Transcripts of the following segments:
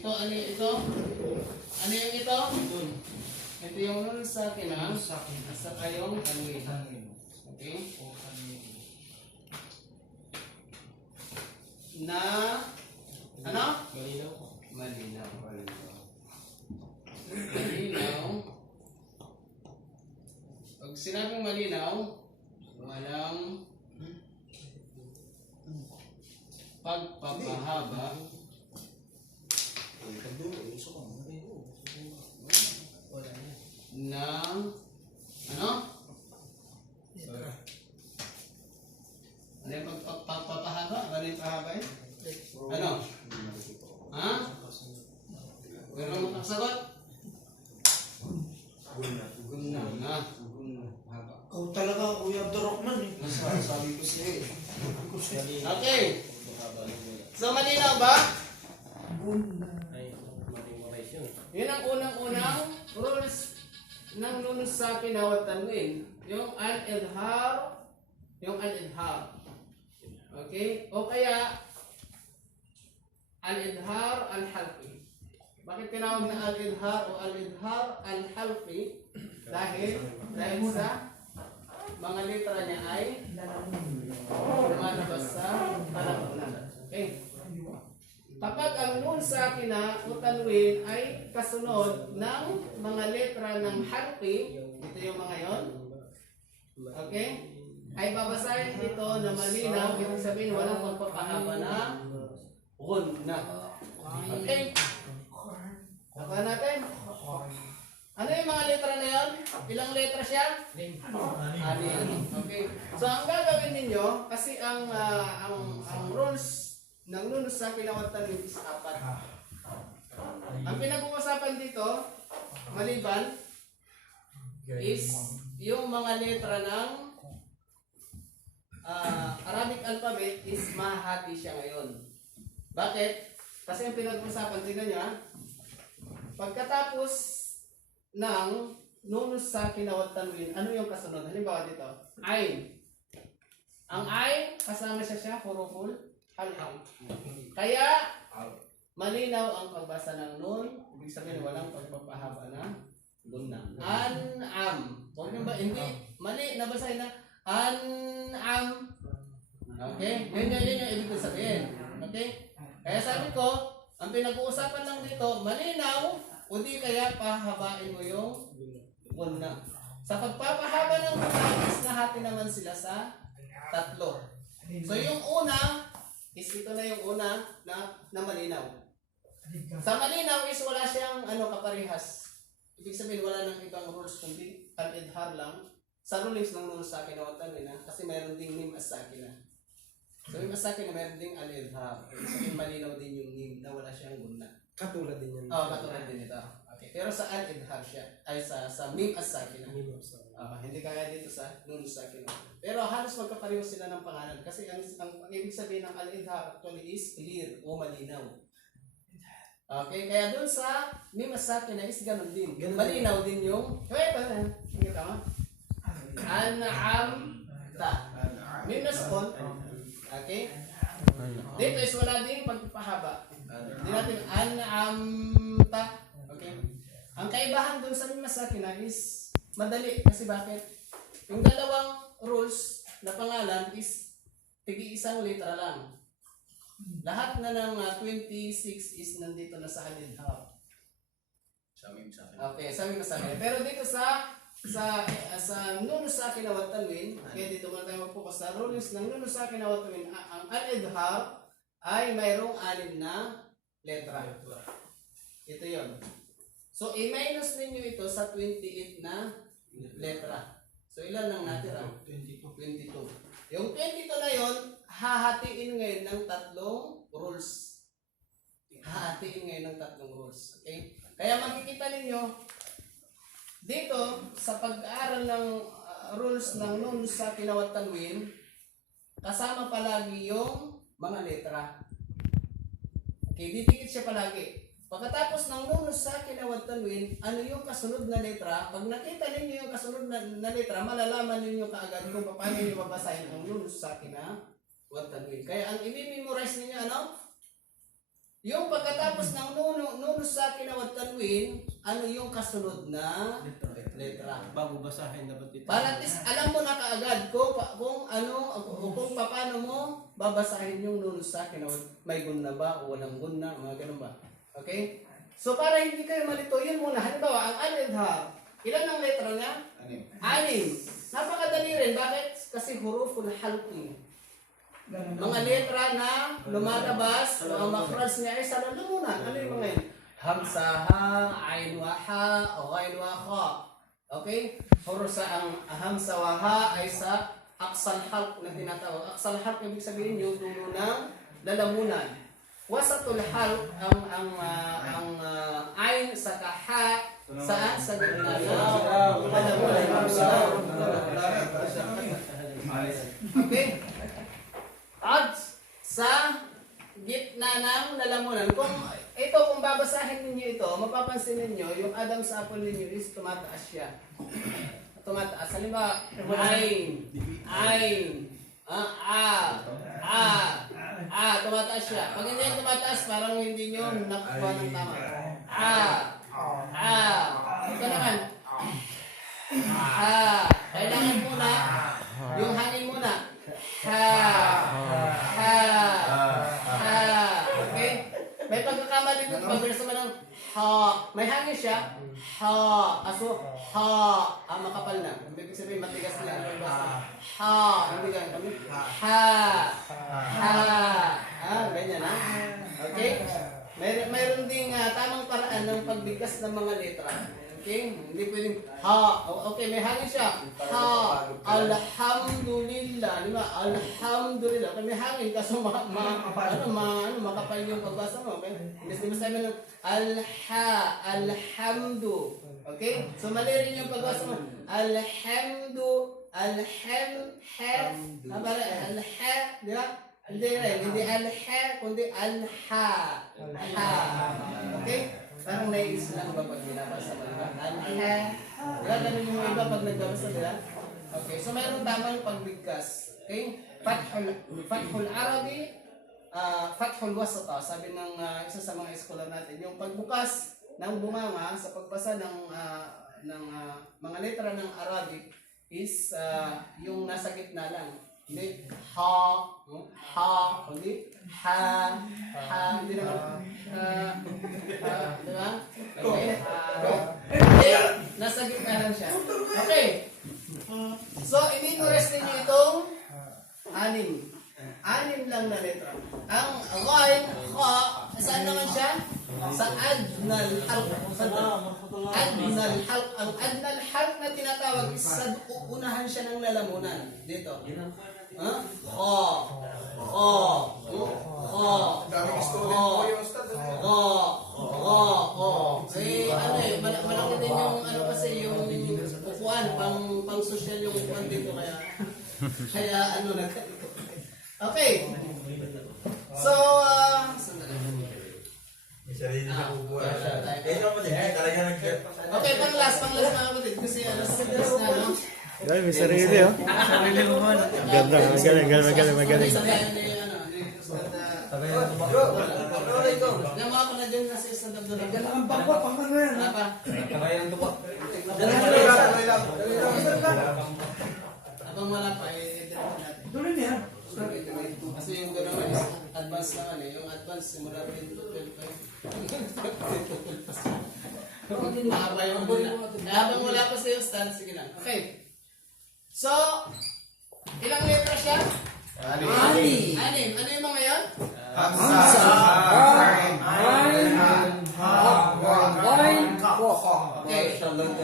Ito, ano yung ito? Ano yung ito? Ito yung nun sa akin ha. Sa akin. Yung tanwin. Tanwin. Okay? O tanwin. Na, ano? Malinaw ko. Malinaw. Malinaw. Malinaw. Pag sinabing malinaw, walang pagpapahaba Wala na. Ng ano? Letra. Ano yung pagpapahaba? Ano yung pahaba eh? Ano? Ha? Pero mo sagot? Guna na. Guna. Haba. Ikaw talaga, Kuya Abdurrahman eh. Sabi ko siya eh. Okay. So malinaw ba? Ay, mamemorize yun. Yun ang unang-unang rules ng sa kinawat tanwin. Yung al-idhar, yung al-idhar. Okay? O kaya, al-idhar, al-halqi. Bakit tinawag na al-idhar o al-idhar, al-halqi? Dahil, dahil sa mga letra niya ay lumalabas sa talamunan. Okay? Kapag ang nun sa akin na o tanwin ay kasunod ng mga letra ng harfi, ito yung mga yon, okay? Ay babasahin ito na malinaw, ibig sabihin walang pagpapahaba na gun na. Okay? Baka natin. Ano yung mga letra na yon? Ilang letra siya? Anin. Okay. So ang gagawin ninyo, kasi ang ah, ang ang rules ng nunus sa kinawat tanwin is apat. Ang pinag-uusapan dito, maliban, is yung mga letra ng ah, Arabic alphabet is mahati siya ngayon. Bakit? Kasi ang pinag-uusapan, tingnan nyo ha, pagkatapos ng nunus sa kinawat tanwin, ano yung kasunod? Halimbawa dito, ayn. Ang ayn, kasama siya siya, huruful, Kaya, malinaw ang pagbasa ng nun, ibig sabihin walang pagpapahaba na guna. An-am. Huwag nyo ba, hindi, mali, nabasahin na, an-am. Okay? Yun yun yun yung ibig sabihin. Okay? Kaya sabi ko, ang pinag-uusapan lang dito, malinaw, o di kaya pahabain mo yung guna. Sa pagpapahaba ng guna, is nahati naman sila sa tatlo. So yung una, is ito na yung una na, na malinaw. Sa malinaw is wala siyang ano kaparehas. Ibig sabihin wala nang ibang rules kundi al-idhar lang. Sa rulings ng nunus sa akin na na kasi mayroon ding nim as sa akin na. So yung as sa akin na mayroon ding al-idhar. Ibig sabihin malinaw din yung nim na wala siyang guna. Katulad din yan. Oo, katulad din ito. Okay. Pero sa al-idhar siya, ay sa sa mim as sa akin na. Ah, hindi kaya dito sa nunus sa akin. Pero halos magkapareho sila ng pangalan kasi ang, ang, ang ibig sabihin ng al-idhar actually is clear o malinaw. Okay, kaya doon sa mim as sa akin na is ganun din. Ganun malinaw din yung Wait, pa na. Sige tama. An'amta. Mim na sukon. Okay? Dito is wala ding pagpapahaba. Hindi natin an'amta. Okay? Ang kaibahan doon sa mim as sa akin na is madali kasi bakit? Yung dalawang rules na pangalan is tigi isang letra lang. Lahat na ng ah, 26 is nandito na sa alin half. Okay, sabi ko sa akin. Pero dito sa sa eh, sa nuno sa akin na watanwin, kaya dito muna tayo mag-focus sa rulings ng nuno sa akin na watanwin. Ang al-idhar ay mayroong anim na letra. Ito yon. So, i-minus ninyo ito sa 28 na letra. So, ilan lang natira? 22. 22. Yung 22 na yon, hahatiin ngayon ng tatlong rules. Hahatiin ngayon ng tatlong rules. Okay? Kaya makikita ninyo, dito, sa pag-aaral ng uh, rules ng nun sa kinawat tanwin, kasama palagi yung mga letra. Okay, didikit siya palagi. Pagkatapos ng nun sa kinawat tanwin, ano yung kasunod na letra? Pag nakita ninyo yung kasunod na, na letra, malalaman ninyo kaagad kung paano nyo babasahin ang nun sa kinawat tanwin. Kaya ang i-memorize ninyo, ano? Yung pagkatapos ng nuno, nuno sa kinawat tanwin, ano yung kasunod na letra? Bago basahin dapat ito. Para least alam mo na kaagad kung, kung ano, o kung paano mo babasahin yung nuno sa kinawat. May gunna ba o walang gunna, mga ganun ba? Okay? So para hindi kayo malito, yun muna. Halimbawa, ang alid ha, ilan ang letra niya? Anim. Napakadali rin. Bakit? Kasi huruful halqi. Mga letra na lumalabas, mga makras niya ay sa lalamunan. Ano yung mga yun? Hamsa ha, ain wa ha, o ain wa kha. Okay? Puro sa ang hamsa wa ha ay sa aksal halq na tinatawag. Aksal halq ibig sabihin yung dulo ng lalamunan. Wasatul halq ang ang ah, ang ah, ain sa ha saan sa gitna. Okay? At sa gitna ng lalamunan. Kung ito, kung babasahin ninyo ito, mapapansin ninyo, yung Adam sa apple ninyo is tumataas siya. Tumataas. Halimbawa, ain, ain, ah, ah, ah, ah, tumataas siya. Pag hindi tumataas, parang hindi nyo nakuha ng tama. Ah, ah, ito naman. Ah, kailangan muna, yung hangin muna. Ha, ha, ha, okay? May pagkakamali dito, pag binasa mo ng ha, may hangin siya, ha, aso, ha, ah, makapal na. Ibig sabihin, matigas na pagbasa. Ha, hindi ganun kami. Ha, ha, ah, ganyan ha. Okay? May, mayroon ding ah, tamang paraan ng pagbigkas ng mga letra. Okay? Hindi pwedeng ha. Okay, may hangin siya. Ha. Alhamdulillah. Di ba? Alhamdulillah. Okay, may hangin kaso ma, ma, ano, ma, ano, makapal yung pagbasa mo. Okay? Imbes di mo sabi ng alha, alhamdu. Okay? So mali rin yung pagbasa mo. Alhamdu, alham, ha. Ah, para, alha. Di ba? Hindi rin. Hindi alha, kundi alha. Ha. Okay? Parang naiis lang ba pag binabasa mo? Alha. Wala ganun yung iba pag nagbabasa, di ba? Okay, so mayroong tamang pagbigkas. Okay? Fathul, Fathul Arabi, ah Fathul Wasata, sabi ng ah, isa sa mga eskolar natin, yung pagbukas ng bunganga sa pagbasa ng ah, ng ah, mga letra ng Arabic is ah, yung nasa gitna lang. Hindi ha, ha, hindi ha, ha, hindi naman ha, ha, di ba? Okay. Nasa gitna lang siya. Okay. So, i-memorize ninyo itong anim. Anim lang na letra. Ang ghain, kha, saan naman siya? Sa adnal halq. Adnal halq. Ang adnal halq na tinatawag is sa unahan siya ng lalamunan. Dito. Ha? Kha. Kha. Kha. Daming student po yung ustad. Oo, oo, oo. Eh, ano eh, mal- din yung, ano kasi, yung upuan, pang, pang yung dito, kaya, kaya ano na Okay. So, ah, sandali. Ah, Eh, ito pa din, eh, talaga nag- Okay, pang last, pang last mga kapatid, kasi alas alas na, no? Ay, may sarili, oh. Ganda, magaling, magaling, magaling, magaling. Sabihan ni, ni Ustad, Yung mga pala dyan nasa isang dabdo lang. Ang bangko, pang yan? Pa? Dali lang, dali lang. Habang wala pa. Tuloy niya. Kasi yung gano'n is advance naman eh. Yung advance, simula rin to 12 pa yun. Yung habang wala pa sa'yo, stand, sige lang. Okay. So, ilang letra siya? Anim. Anim. Ano yung mga yun? Okay.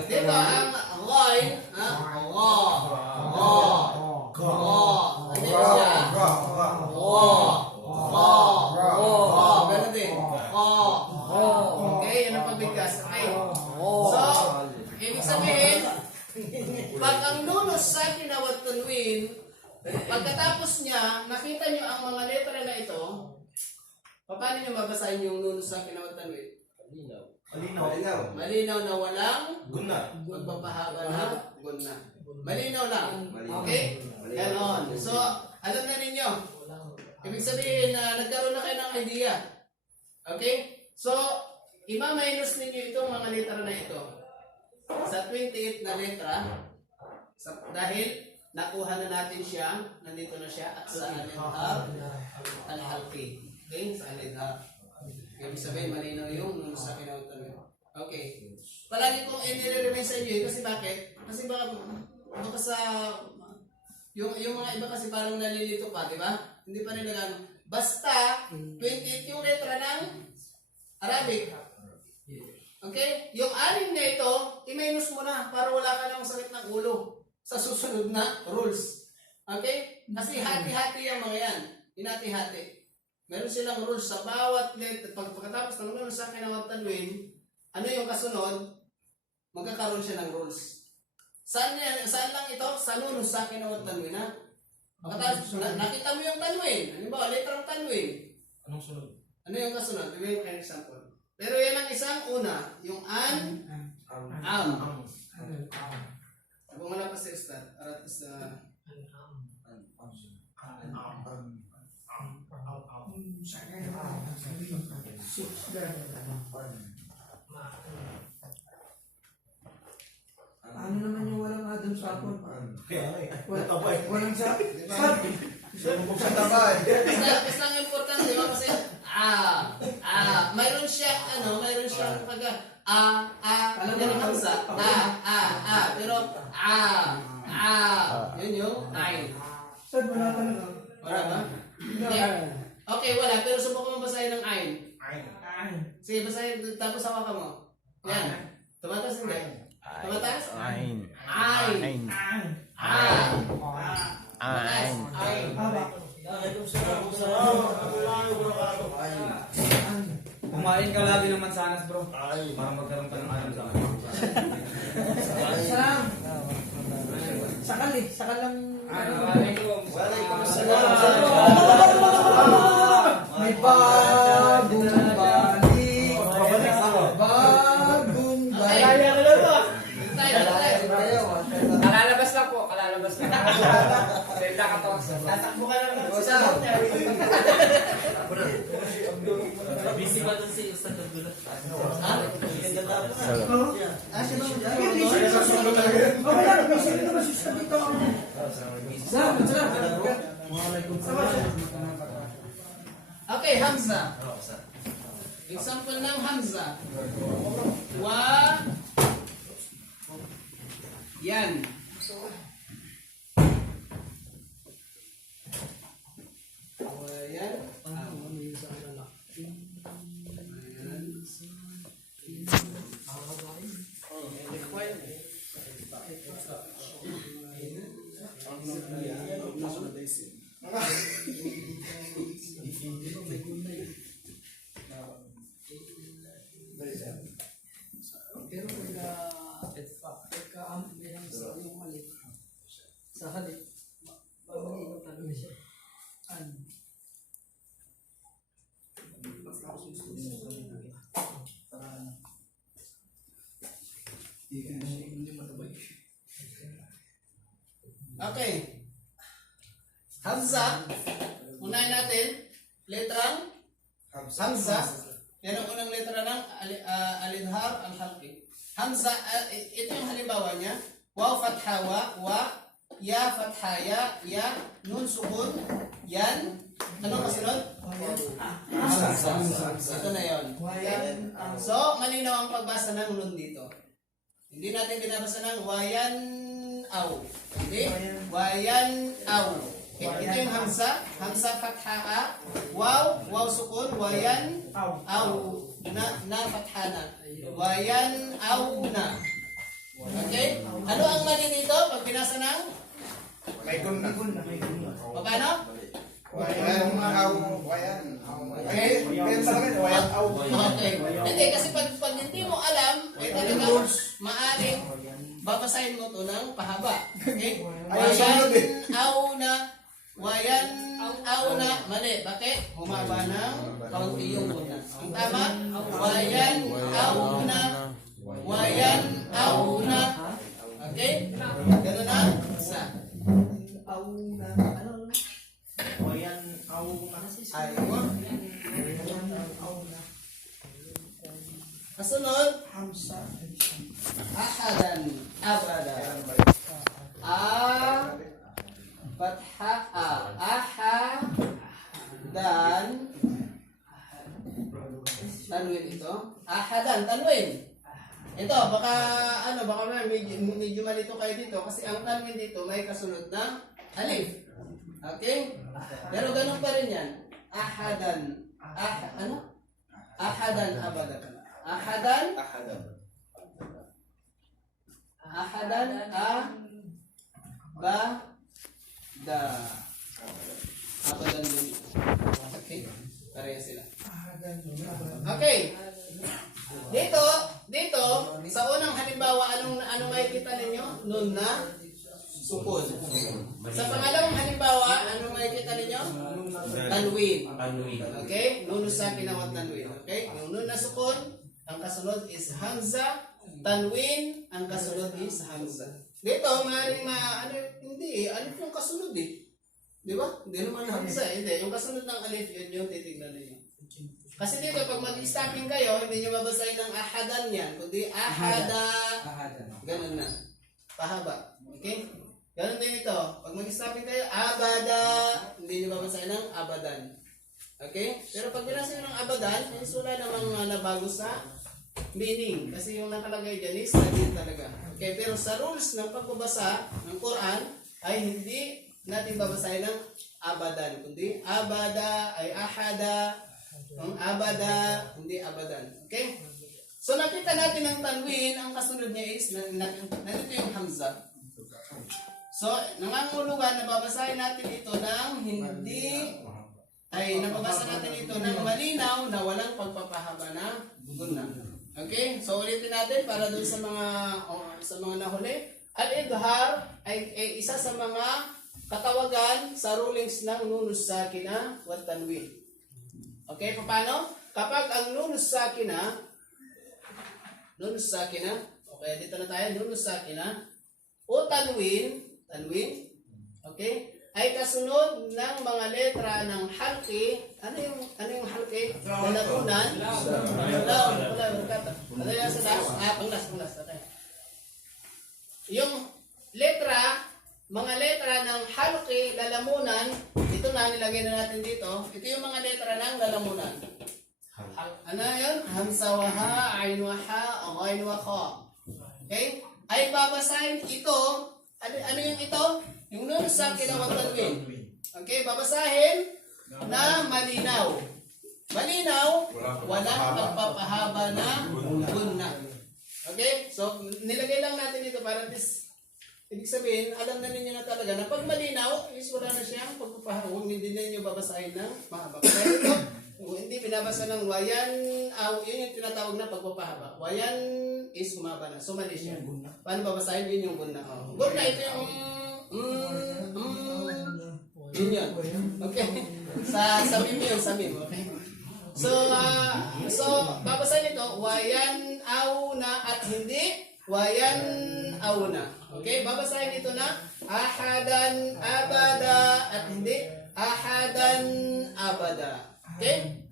Dito ang roy, ha? Ro. Ro. Ro. Ano yun siya? Ro. Ro. Ro. Ganun din. Ro. Okay, yan ang pagbigkas. Okay. So, ibig sabihin, pag ang nunos sa kinawat tunwin, pagkatapos niya, nakita niyo ang mga letra na ito, paano niyo mabasahin yung nunos sa kinawat tunwin? Malinaw. Malinaw na walang Guna. magpapahaba na gunna. Malinaw lang. Okay? Ganon. So, alam na ninyo. Ibig sabihin na nagkaroon na kayo ng idea. Okay? So, ima-minus ninyo itong mga letra na ito. Sa 28 na letra, sa, dahil nakuha na natin siya, nandito na siya, at sa alidhar, al-halki. Okay? Sa alidhar. Ibig sabihin, malinaw yung nung sa kinautan Okay. Palagi kong inire-remind sa inyo, kasi bakit? Kasi baka, baka sa, yung, yung mga iba kasi parang nalilito pa, di ba? Hindi pa nila gano'n. Basta, 28 yung letra ng Arabic. Okay? Yung anim na ito, i-minus mo na para wala ka nang sakit ng ulo sa susunod na rules. Okay? Kasi hati-hati yung mga yan. Hinati-hati. Meron silang rules sa bawat letra. Pag pagkatapos ng rules sa akin ng tanwin, ano yung kasunod? Magkakaroon siya ng rules. Saan, yan, saan lang ito? Sa nunus sa akin ng tanwin, ha? Pagkatapos, na, nakita mo yung tanwin. Halimbawa, letrang tanwin. Anong sunod? Ano yung kasunod? Bigyan ko example. Pero yan ang isang una, yung an, am. Sabi mo na pa si Ustad. Arat sa... Ano naman yung walang Adam sa hapon? Kaya nga eh. Wal- Tabay. Walang sa... Sa Basta, basta ang importante, di ba? Kasi, ah, ah, mayroon siya, ano, mayroon siya, pagka, ah, ah, Alam mo, hamsa. Ah, ah, ah, pero, ah, ah, yun yung time. Saan wala talaga? Wala ba? Okay, wala, pero subukan mo basahin ng ayn. Sige, basahin, tapos hawakan mo. Yan. Okay, Hamza. Example ng Hamza. Wa Yan. Wa yan. Okay. Hamza. Unahin natin. Letrang Hamza. Yan ang unang letra ng ali- ah, alidhar al-halqi. Hamza, ah, ito yung halimbawa niya. Waw fathawa, wa, ya fathaya, ya, nun sukun, yan. Ano kasunod? Ito na yon. Wayan. So, malinaw ang pagbasa ng nun dito. Hindi natin binabasa ng wayan aw. Hindi? Wayan aw. Okay, ito yung hamsa. Hamsa fathaa. Waw, waw sukun. Wayan aw. Na, na fathana. Wayan aw na. Okay? Ano ang mali dito pag binasa ng? May gun na. Na. O paano? Wayan. Wayan. Okay. Wayan sa akin. Wayan. Okay. Hindi, kasi pag, pag hindi mo alam, eh talagang maaring babasahin mo to ng pahaba. Okay? Wayan auna, wayan auna, mali. Bakit? Humaba ng kaunti yung una. Ang tama, wayan auna, wayan auna. Okay? Ganun na? Isa. Auna. Ano? Wayan. Auna. Ayun. Kasunod, Hamsa. ahadan, abadan. A, fatha, a, aha, dan, tanwin ito. Ahadan, tanwin. Ito, baka, ano, baka may medyo, medyo malito kayo dito kasi ang tanwin dito may kasunod na alif. Okay? Pero ganun pa rin yan. Ahadan. Ah, ano? Ahadan abadan. Ahadan. Ahadan. A. Ba. Da. Abadan din. Okay? Pareha sila. Okay. Dito, dito, sa unang halimbawa, anong ano makikita ninyo? Nun na sukod. Sa pangalawang halimbawa, ano makikita ninyo? Tanwin. Okay? Nuno sa kinawat tanwin. Okay? Yung nun na sukod, ang kasunod is hamza. Tanwin, ang kasunod is hamza. Dito, maaaring ma, ano, hindi eh, alif yung kasunod eh. Di ba? Hindi naman hamza eh. Hindi, yung kasunod ng alif, yun yung titignan ninyo. Kasi dito, pag mag-stopping kayo, hindi nyo babasahin ng ahadan yan, kundi ahada. Ganun na. Pahaba. Okay? Ganun din ito. Pag mag-stopping kayo, abada. Hindi nyo babasahin ng abadan. Okay? Pero pag binasa nyo ng abadan, is wala namang uh, nabago sa meaning. Kasi yung nakalagay dyan is hadith talaga. Okay? Pero sa rules ng pagbabasa ng Quran, ay hindi natin babasahin ng abadan. Kundi abada ay ahada. Ang abada, hindi abadan. Okay? So nakita natin ang tanwin, ang kasunod niya is, na, na, nandito yung hamza. So, nangangulugan, nababasahin natin ito ng hindi, ay nababasa natin ito ng malinaw na walang pagpapahaba na guna. Okay? So, ulitin natin para doon sa mga o, sa mga nahuli. Al-idhar ay, ay isa sa mga katawagan sa rulings ng nunus sakina wa tanwin. Okay, paano? Kapag ang nunus sakina, nunus sakina, okay, dito na tayo, nunus sakina, o tanwin, tanwin, okay, ay kasunod ng mga letra ng halki, ano yung, ano yung halki? Wala, wala, ano yung sa taas? Ah, panglas, panglas, okay. Yung letra, mga letra ng halki, lalamunan, ito na, nilagay na natin dito. Ito yung mga letra ng lalamunan. Ano yun? Hamsa wa ha, ain wa ha, ghain wa kha. Okay? Ay babasahin ito. Ano, ano yung ito? Yung nun sa kinawang tanwin. Okay, babasahin na malinaw. Malinaw, walang pagpapahaba na gunna. Okay? So, nilagay lang natin dito para this Ibig sabihin, alam na ninyo na talaga na pag malinaw, is wala na siyang pagpapahawag, hindi ninyo babasahin ng mahaba. Kaya ito, kung hindi binabasa ng wayan, aw, yun yung tinatawag na pagpapahaba. Wayan is humaba na. So, mali siya. Paano babasahin? Yun yung guna. Oh. Guna, ito yung mm, mm, yun yun. Okay? Sa, sa meme yun, sa meme. Okay? So, ah, so, babasahin ito, wayan aw na at hindi wayan aw na. Okay? Babasahin ito na ahadan abada at hindi ahadan abada. Okay?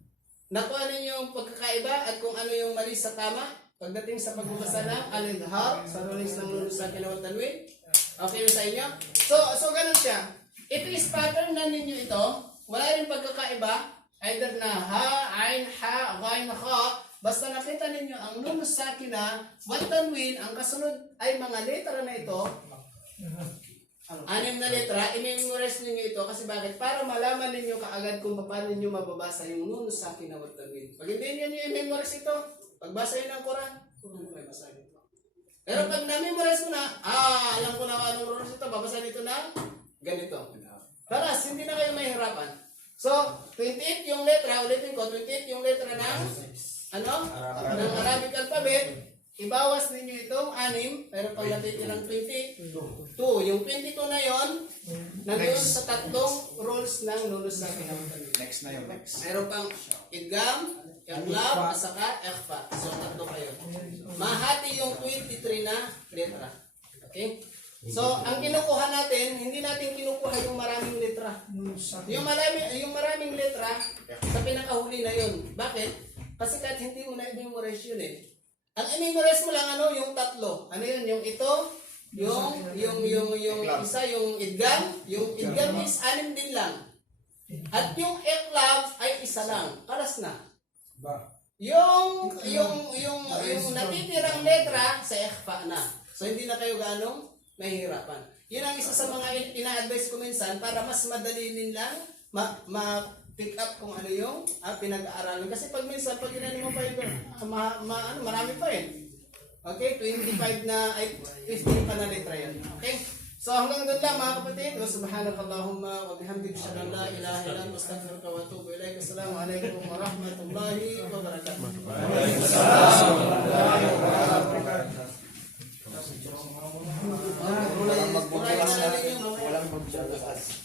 Nakuha ninyo yung pagkakaiba at kung ano yung mali sa tama pagdating sa pagbabasa ng al-idhar sa rulings ng lulus sa kinawal tanwin. Okay yun sa inyo? So, so ganun siya. Ito is pattern na ninyo ito. Wala rin pagkakaiba. Either na ha, ain, ha, ghain, ha. Basta nakita ninyo ang lulus sa na wat tanwin, ang kasunod ay mga letra na ito. Anim na letra, i-memorize ninyo ito kasi bakit? Para malaman ninyo kaagad kung paano ninyo mababasa yung nunus sa akin na wat tanwin. Pag hindi ninyo i-memorize ito, pagbasa yun ng Quran, kung ano kayo basahin ito. Pero pag na-memorize mo na, ah, alam ko na anong rules ito, babasahin ito na ganito. Taras, hindi na kayo mahirapan. So, 28 yung letra, ulitin ko, 28 yung letra ng, ano? Ng Arabic alphabet. Ibawas ninyo itong anim, pero pag natitirang 22, yung 22 na yon, nandun sa tatlong rules ng nunus sa kinamatan. Next na yun. Meron pang idgam, iklab, at saka ikhfa. So, tatlo kayo. Mahati yung 23 na letra. Okay? So, ang kinukuha natin, hindi natin kinukuha yung maraming letra. Yung marami, yung maraming letra, sa pinakahuli na yun. Bakit? Kasi kahit hindi mo na i-memorize yun eh. Ang i-memorize mo lang ano, yung tatlo. Ano yun? Yung ito, yung, yung, yung, yung isa, yung idgan. Yung idgan is anim din lang. At yung eklabs ay isa lang. Kalas na. Yung, yung, yung, yung natitirang letra sa ekpa na. So, hindi na kayo ganong mahihirapan. Yun ang isa sa mga in- ina-advise ko minsan para mas madali nilang ma, ma pick up kung ano yung ah, pinag-aaralan. Kasi pag minsan, pag ginano mo pa ah, ma, ma, ano, marami pa yun. Okay, 25 na, ay 15 pa na letra yun. Okay? So hanggang doon lang mga kapatid. Wa subhanakallahumma wa bihamdika asyhadu an la ilaha illa anta astaghfiruka wa atubu ilaik. Assalamu alaikum wa rahmatullahi wa barakatuh. Walang magbubukas na. Walang magbubukas.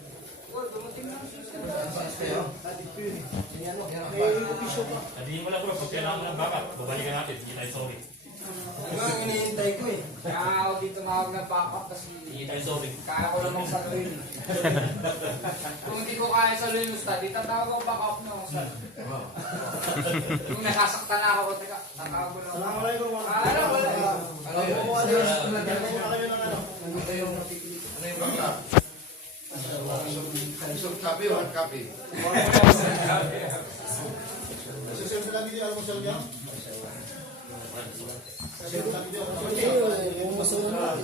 Sabihin mo lang bro, pag kailangan mo ng backup, babalikan natin, hindi tayo sorry. Ano ang hinihintay ko eh. Kaya ako dito tumawag na backup kasi Hindi tayo sorry. kaya ko namang saluhin. Kung hindi ko kaya saluhin yung stat, di tatawag ako backup na ako stat. Kung nasasaktan na ako, teka, tatawag ko na. Assalamualaikum. Ah, Ano, wala. Ano yung ano yung kayo ng ano? Yung ano yung bangka? Isang copy or one copy? Susunod sa lagi ang musal niya? Yung masunod.